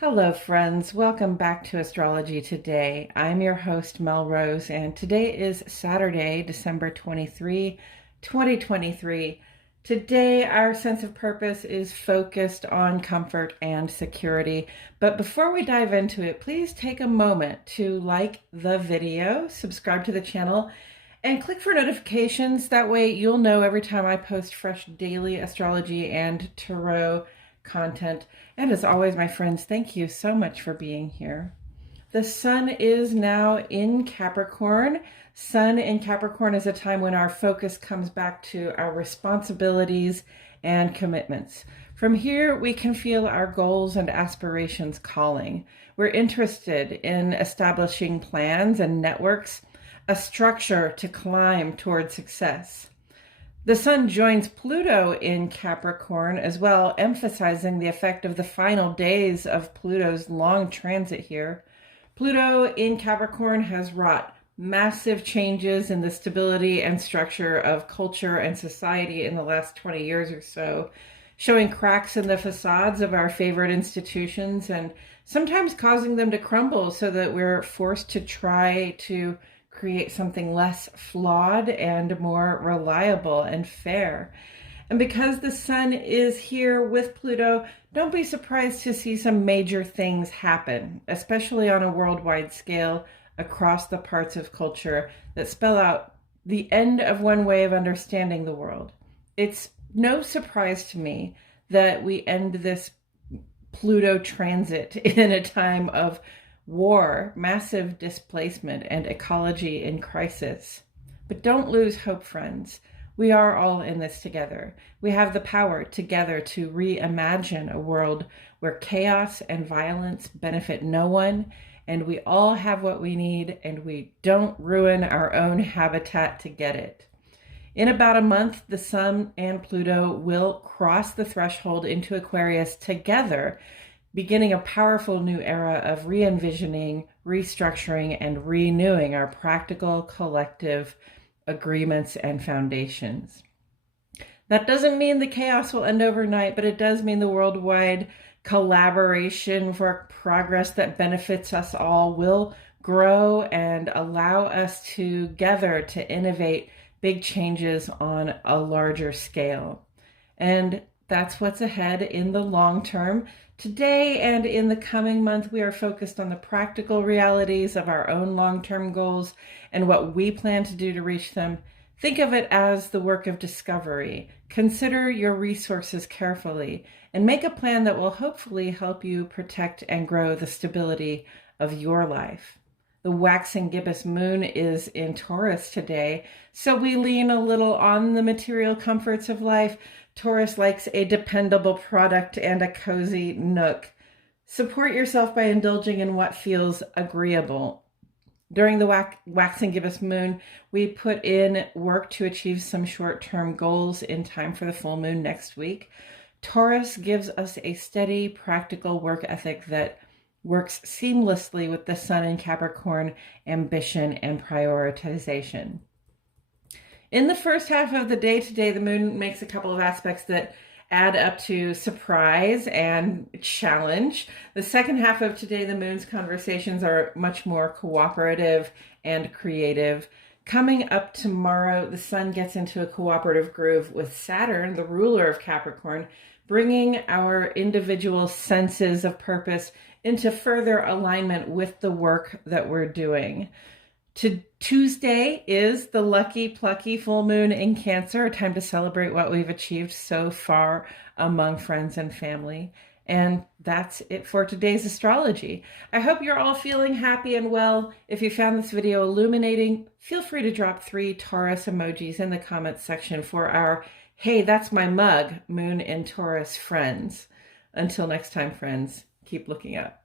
Hello, friends. Welcome back to Astrology Today. I'm your host, Mel Rose, and today is Saturday, December 23, 2023. Today, our sense of purpose is focused on comfort and security. But before we dive into it, please take a moment to like the video, subscribe to the channel, and click for notifications. That way, you'll know every time I post fresh daily astrology and tarot content. And as always, my friends, thank you so much for being here. The sun is now in Capricorn. Sun in Capricorn is a time when our focus comes back to our responsibilities and commitments. From here, we can feel our goals and aspirations calling. We're interested in establishing plans and networks, a structure to climb toward success. The sun joins Pluto in Capricorn as well, emphasizing the effect of the final days of Pluto's long transit here. Pluto in Capricorn has wrought massive changes in the stability and structure of culture and society in the last 20 years or so, showing cracks in the facades of our favorite institutions and sometimes causing them to crumble so that we're forced to try to create something less flawed and more reliable and fair. And because the sun is here with Pluto, don't be surprised to see some major things happen, especially on a worldwide scale across the parts of culture that spell out the end of one way of understanding the world. It's no surprise to me that we end this Pluto transit in a time of war, massive displacement, and ecology in crisis. But don't lose hope, friends. We are all in this together. We have the power together to reimagine a world where chaos and violence benefit no one, and we all have what we need, and we don't ruin our own habitat to get it. In about a month, the sun and Pluto will cross the threshold into Aquarius together, beginning a powerful new era of re-envisioning, restructuring, and renewing our practical collective agreements and foundations. That doesn't mean the chaos will end overnight, but it does mean the worldwide collaboration for progress that benefits us all will grow and allow us together to innovate big changes on a larger scale. And that's what's ahead in the long term. Today and in the coming month, we are focused on the practical realities of our own long-term goals and what we plan to do to reach them. Think of it as the work of discovery. Consider your resources carefully and make a plan that will hopefully help you protect and grow the stability of your life. The waxing gibbous moon is in Taurus today, so we lean a little on the material comforts of life. Taurus likes a dependable product and a cozy nook. Support yourself by indulging in what feels agreeable. During the waxing gibbous moon, we put in work to achieve some short-term goals in time for the full moon next week. Taurus gives us a steady, practical work ethic that works seamlessly with the sun in Capricorn, ambition, and prioritization. In the first half of the day today, the moon makes a couple of aspects that add up to surprise and challenge. The second half of today, the moon's conversations are much more cooperative and creative. Coming up tomorrow, the sun gets into a cooperative groove with Saturn, the ruler of Capricorn, bringing our individual senses of purpose into further alignment with the work that we're doing. Tuesday is the lucky, plucky full moon in Cancer, a time to celebrate what we've achieved so far among friends and family. And that's it for today's astrology. I hope you're all feeling happy and well. If you found this video illuminating, feel free to drop 3 Taurus emojis in the comments section for our "Hey, that's my mug" moon in Taurus friends. Until next time, friends, keep looking up.